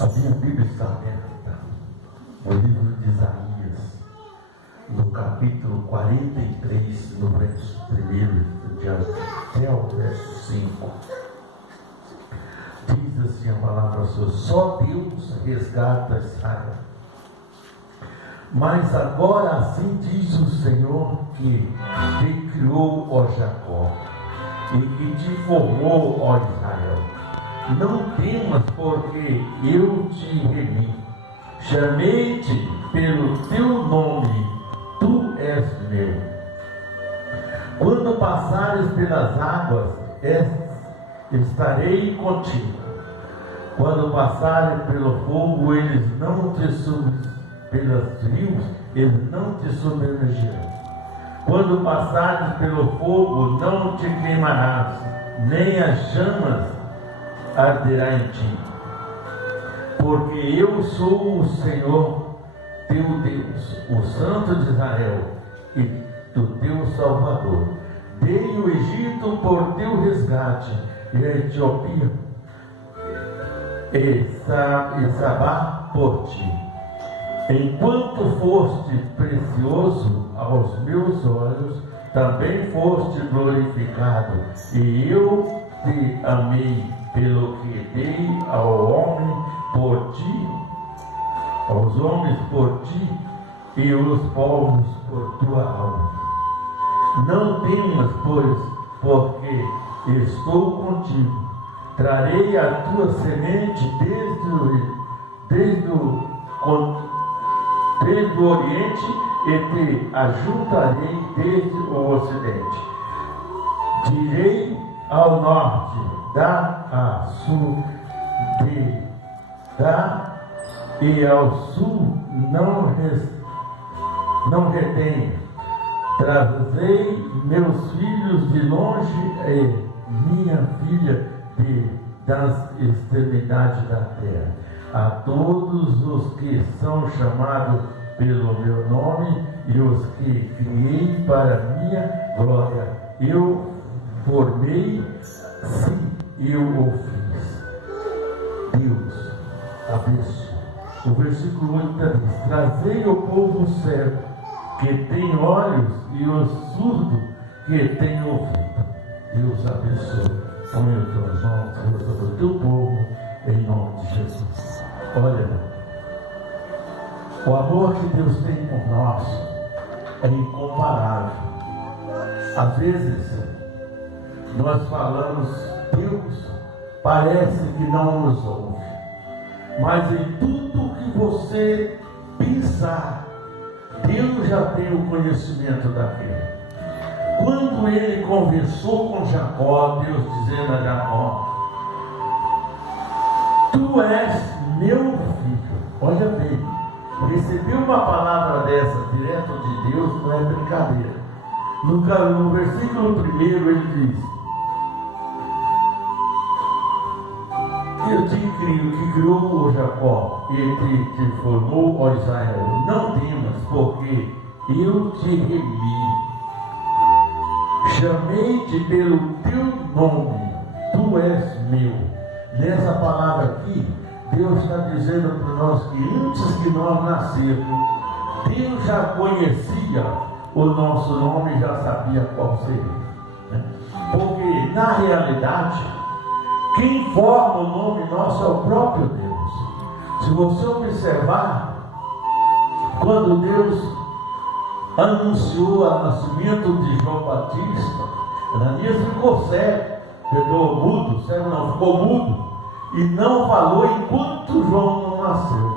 A minha Bíblia está aberta no livro de Isaías, no capítulo 43, no verso 1 até o verso 5. Diz assim a palavra sua: só Deus resgata Israel. Mas agora assim diz o Senhor que te criou, ó Jacó, e que te formou, ó Israel. Não temas, porque eu te remi. Chamei-te pelo teu nome, tu és meu. Quando passares pelas águas, estarei contigo. Quando passares pelo fogo, eles não te pelos rios, eles não te submergirão. Quando passares pelo fogo, não te queimarás, nem as chamas arderá em ti. Porque eu sou o Senhor teu Deus, o Santo de Israel, e do teu Salvador. Dei o Egito por teu resgate, e a Etiópia e Sabá por ti. Enquanto foste precioso aos meus olhos, também foste glorificado, e eu te amei, pelo que dei ao homem por ti, aos homens por ti, e os povos por tua alma. Não temas, pois, porque estou contigo. Trarei a tua semente desde o Oriente, e te ajuntarei desde o Ocidente. Direi ao norte: dá a sul, dá, e ao sul não retém. Trazei meus filhos de longe e minha filha das extremidades da terra. A todos os que são chamados pelo meu nome e os que criei para minha glória, eu formei, sim, eu o fiz. Deus abençoe. O versículo 8 diz: trazei o povo cego que tem olhos e o surdo que tem ouvido. Deus abençoe. Põe as tuas mãos sobre o teu povo, em nome de Jesus. Olha, o amor que Deus tem por nós é incomparável. Às vezes nós falamos, Deus parece que não nos ouve, mas em tudo que você pensar, Deus já tem o conhecimento daquilo. Quando ele conversou com Jacó, Deus dizendo a Jacó: tu és meu filho. Olha bem, receber uma palavra dessa direto de Deus não é brincadeira. No versículo 1 ele diz: eu te crio, que criou o Jacó e te formou, ó Israel. Não temas, porque eu te remi. Chamei-te pelo teu nome, tu és meu. Nessa palavra aqui, Deus está dizendo para nós que antes que nós nascermos, Deus já conhecia o nosso nome e já sabia qual seria, né? Porque na realidade, quem forma o nome nosso é o próprio Deus. Se você observar, quando Deus anunciou o nascimento de João Batista, Ananias ficou cego, ficou mudo, cego não, ficou mudo, e não falou enquanto João não nasceu.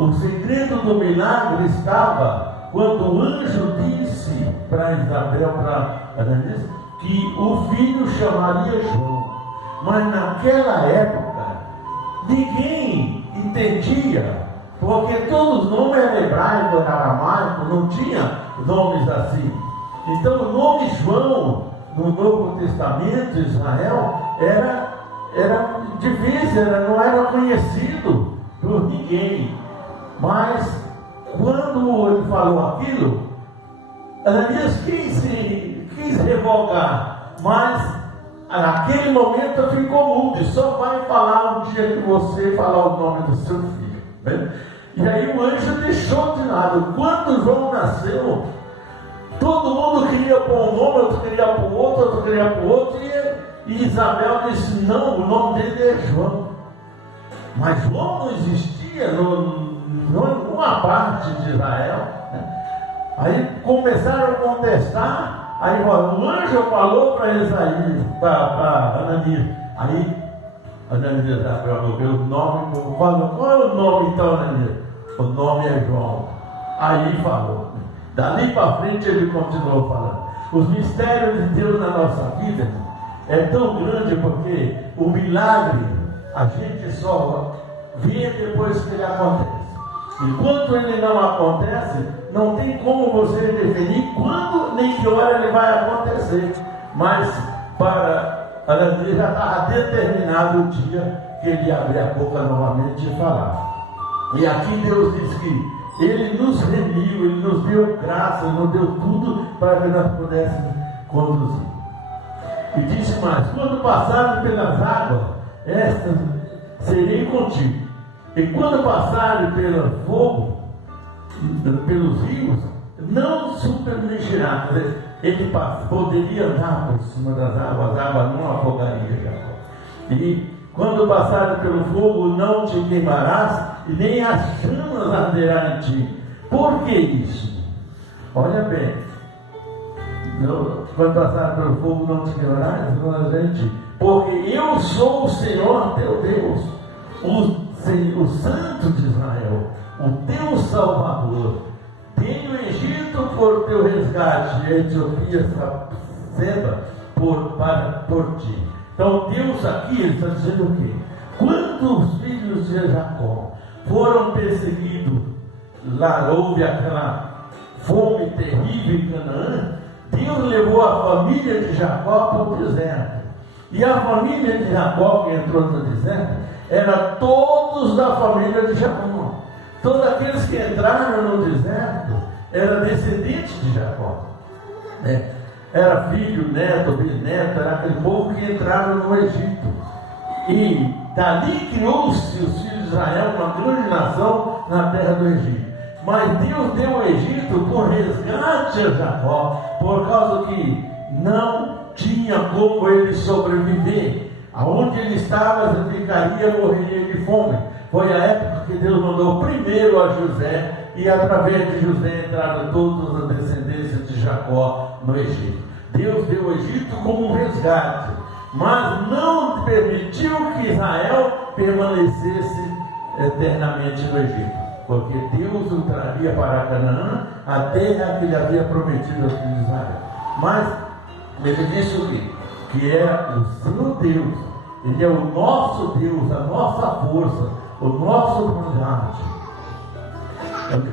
O segredo do milagre estava quando o anjo disse para Isabel, para Ananias, que o filho chamaria João. Mas naquela época ninguém entendia, porque todos os nomes eram hebraicos, eram aramaico, não tinha nomes assim. Então o nome João no Novo Testamento, Israel, era difícil, não era conhecido por ninguém. Mas quando ele falou aquilo, Ananias quis revogar, mas naquele momento ficou mudo, e só vai falar o dia que você falar o nome do seu filho. Né? E aí o anjo deixou de lado. Quando João nasceu, todo mundo queria pôr um nome, outro queria pôr outro, outro queria pôr outro, e Isabel disse: não, o nome dele é João. Mas João não existia numa parte de Israel. Né? Aí começaram a contestar. Aí o anjo falou para Isaías, para Ananias. Aí Ananias perguntou o nome. Falou: qual é o nome então, Ananias? O nome é João. Aí falou. Dali para frente ele continuou falando. Os mistérios de Deus na nossa vida é tão grande, porque o milagre a gente só vê depois que ele acontece. Enquanto ele não acontece, não tem como você definir quando nem que hora ele vai acontecer. Mas para Ananias já estava determinado o dia que ele ia abrir a boca novamente e falar. E aqui Deus diz que Ele nos remiu, Ele nos deu graça, Ele nos deu tudo para que nós pudéssemos conduzir. E disse mais: quando passarem pelas águas, estas serei contigo. E quando passarem pelo fogo, pelos rios, não submergirá. Ele poderia andar por cima das águas, as águas não afogariam Jacó. E quando passarem pelo fogo, não te queimarás, e nem as chamas arderão em ti. Por que isso? Olha bem, quando passarem pelo fogo, não te queimarás, não arderão em ti. Porque eu sou o Senhor teu Deus, o Santo de Israel, o teu Salvador. Tenho o Egito por teu resgate, e a Etiópia seba por ti. Então Deus aqui está dizendo o quê? Quando os filhos de Jacó foram perseguidos, lá houve aquela fome terrível em Canaã, Deus levou a família de Jacó para o deserto. E a família de Jacó que entrou no deserto, era todos da família de Jacó. Todos aqueles que entraram no deserto, eram descendentes de Jacó. Era filho, neto, bisneto, era aquele povo que entraram no Egito. E dali criou-se os filhos de Israel, uma grande nação na terra do Egito. Mas Deus deu o Egito por resgate a Jacó, por causa que não tinha como ele sobreviver. Aonde ele estava, ele ficaria, morreria de fome. Foi a época que Deus mandou primeiro a José, e através de José entraram todas as descendências de Jacó no Egito. Deus deu o Egito como um resgate, mas não permitiu que Israel permanecesse eternamente no Egito, porque Deus o traria para Canaã, a terra que ele havia prometido aos filhos de Israel. Mas ele disse o quê? Que é o seu Deus, ele é o nosso Deus, a nossa força, o nosso resgate.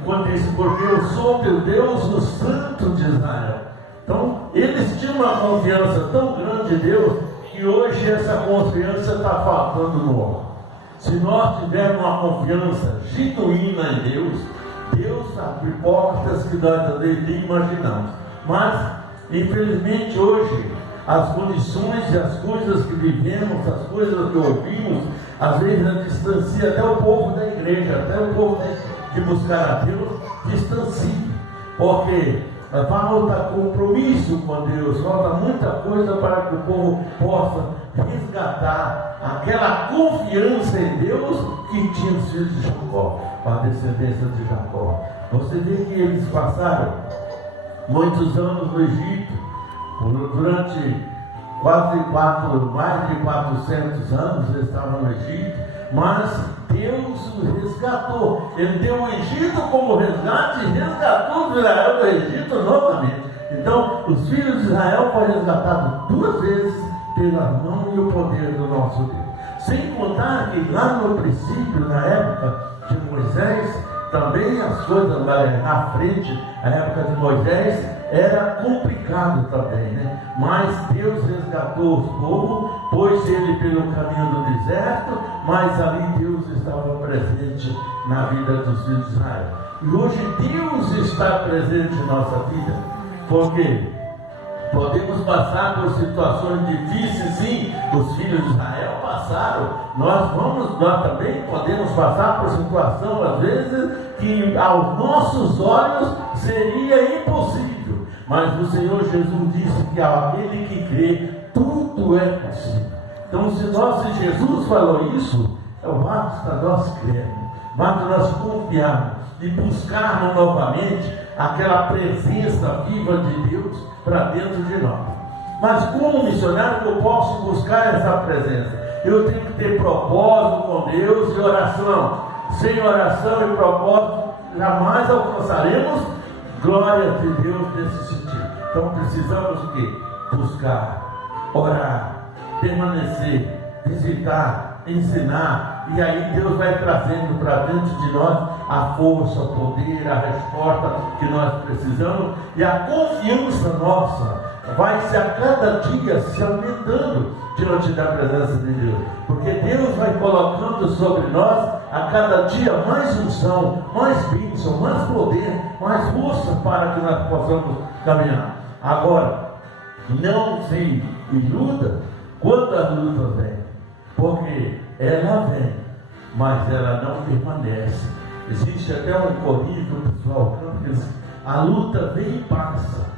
Quando disse: porque eu sou teu Deus, o Santo de Israel. Então, eles tinham uma confiança tão grande em Deus, que hoje essa confiança está faltando no homem. Se nós tivermos uma confiança genuína em Deus, Deus abre portas que nós nem imaginamos. Mas, infelizmente, hoje, as condições e as coisas que vivemos, as coisas que ouvimos, às vezes distancia até o povo da igreja, até o povo de buscar a Deus, distancia. Porque falta compromisso com Deus, falta muita coisa para que o povo possa resgatar aquela confiança em Deus que tinha os filhos de Jacó, a descendência de Jacó. Você vê que eles passaram muitos anos no Egito, durante mais de 400 anos eles estavam no Egito, mas Deus os resgatou. Ele deu o Egito como resgate e resgatou Israel do Egito novamente. Então, os filhos de Israel foram resgatados 2 vezes pela mão e o poder do nosso Deus. Sem contar que lá no princípio, na época de Moisés, também as coisas na frente, a época de Moisés, era complicado também, né? Mas Deus resgatou os povos, pôs ele pelo caminho do deserto, mas ali Deus estava presente na vida dos filhos de Israel. E hoje Deus está presente em nossa vida, porque Podemos passar por situações difíceis, sim. Os filhos de Israel passaram. Nós também podemos passar por situação, às vezes, que aos nossos olhos seria impossível. Mas o Senhor Jesus disse que aquele que crê, tudo é possível. Então, se Jesus falou isso, basta nós crermos, basta nós confiarmos e buscarmos novamente aquela presença viva de Deus para dentro de nós. Mas como missionário eu posso buscar essa presença? Eu tenho que ter propósito com Deus e oração. Sem oração e propósito jamais alcançaremos glória de Deus nesse sentido. Então precisamos o quê? Buscar, orar, permanecer, visitar, ensinar, e aí Deus vai trazendo para dentro de nós a força, o poder, a resposta que nós precisamos, e a confiança nossa vai se a cada dia se aumentando diante da presença de Deus, porque Deus vai colocando sobre nós a cada dia mais unção, mais bênção, mais poder, mais força para que nós possamos caminhar. Agora, não se iluda quando as lutas vêm, porque ela vem, mas ela não permanece. Existe até um corinho pessoal que diz: a luta vem e passa.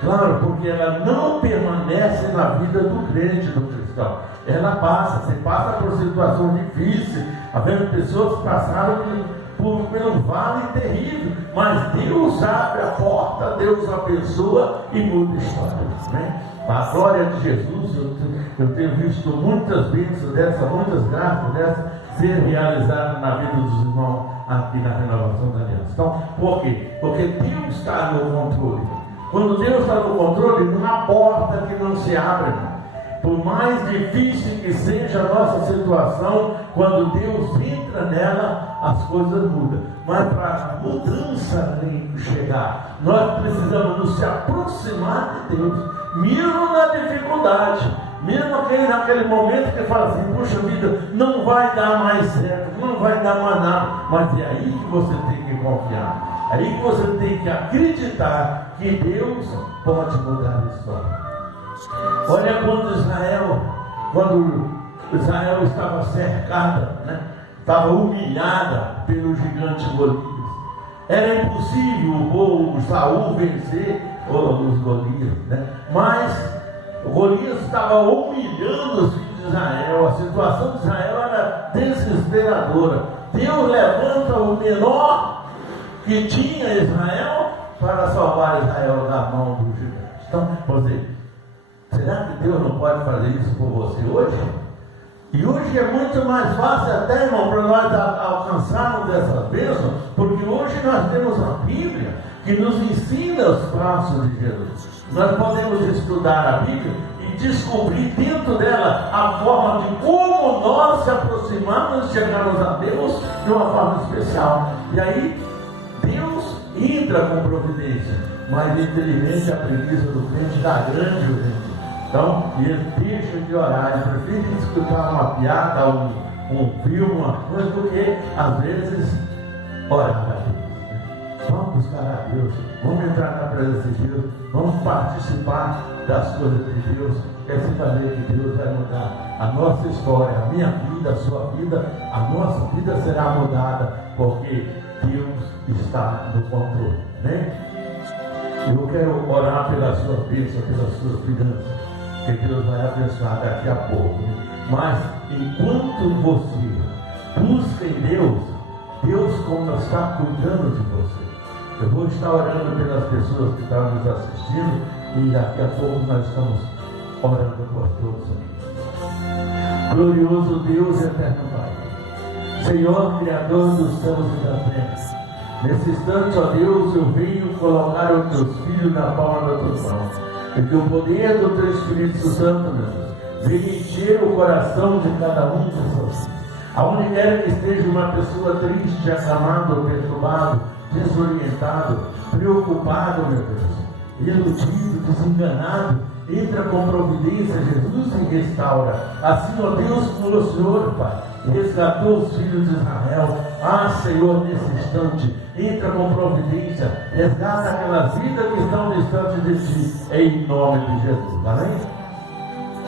Claro, porque ela não permanece na vida do crente, do cristão. Ela passa, você passa por situações difíceis, havendo pessoas que passaram por um vale terrível, mas Deus abre a porta, Deus abençoa e muda histórias, né? A glória de Jesus, eu tenho visto muitas bênçãos dessa, muitas graças dessa ser realizadas na vida dos irmãos aqui na renovação da aliança. Então, por quê? Porque Deus está no controle. Quando Deus está no controle, não há porta que não se abre. Por mais difícil que seja a nossa situação, quando Deus entra nela, as coisas mudam. Mas para a mudança chegar, nós precisamos nos aproximar de Deus, mesmo na dificuldade, mesmo naquele momento que fala assim: puxa vida, não vai dar mais certo, não vai dar mais nada. Mas é aí que você tem que confiar, é aí que você tem que acreditar que Deus pode mudar a história. Olha quando Israel estava cercada, né? Estava humilhada pelo gigante Golias. Era impossível o Saul vencer os Golias, né? Mas o Golias estava humilhando os filhos de Israel. A situação de Israel era desesperadora. Deus levanta o menor que tinha Israel para salvar Israel da mão do gigante. Então, vamos dizer, será que Deus não pode fazer isso por você hoje? E hoje é muito mais fácil até, irmão, para nós alcançarmos essas bênçãos, porque hoje nós temos a Bíblia que nos ensina os passos de Jesus. Nós podemos estudar a Bíblia e descobrir dentro dela a forma de como nós se aproximamos e chegamos a Deus de uma forma especial. E aí, Deus entra com providência, mas infelizmente a preguiça do crente está grande hoje. Então, ele deixa de orar, ele prefere escutar uma piada, um filme, uma coisa, do que às vezes orar a Deus. Vamos buscar a Deus, vamos entrar na presença de Deus, vamos participar das coisas de Deus. Quer saber que Deus vai mudar a nossa história, a minha vida, a sua vida, a nossa vida será mudada, porque Deus está no controle, né? Eu quero orar pela sua bênção, pelas suas finanças, que Deus vai abençoar daqui a pouco. Mas enquanto você busca em Deus, Deus como está cuidando de você. Eu vou estar orando pelas pessoas que estão nos assistindo, e daqui a pouco nós estamos orando por todos aqui. Glorioso Deus e eterno Pai, Senhor Criador dos céus e da terra, nesse instante, ó Deus, eu venho colocar os teus filhos na palma da tua mão, e que o poder do teu Espírito Santo, meu Deus, venha encher o coração de cada um de seus filhos. Aonde quer que esteja uma pessoa triste, acamado, perturbado, desorientado, preocupado, meu Deus, iludido, desenganado, entra com providência, Jesus, e restaura. Assim, ó Deus, como o Senhor, Pai, resgatou os filhos de Israel. Ah, Senhor, nesse instante, entra com providência, resgata aquelas vidas que estão distantes de Ti, em nome de Jesus. Amém?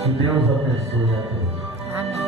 Que Deus abençoe a todos. Amém.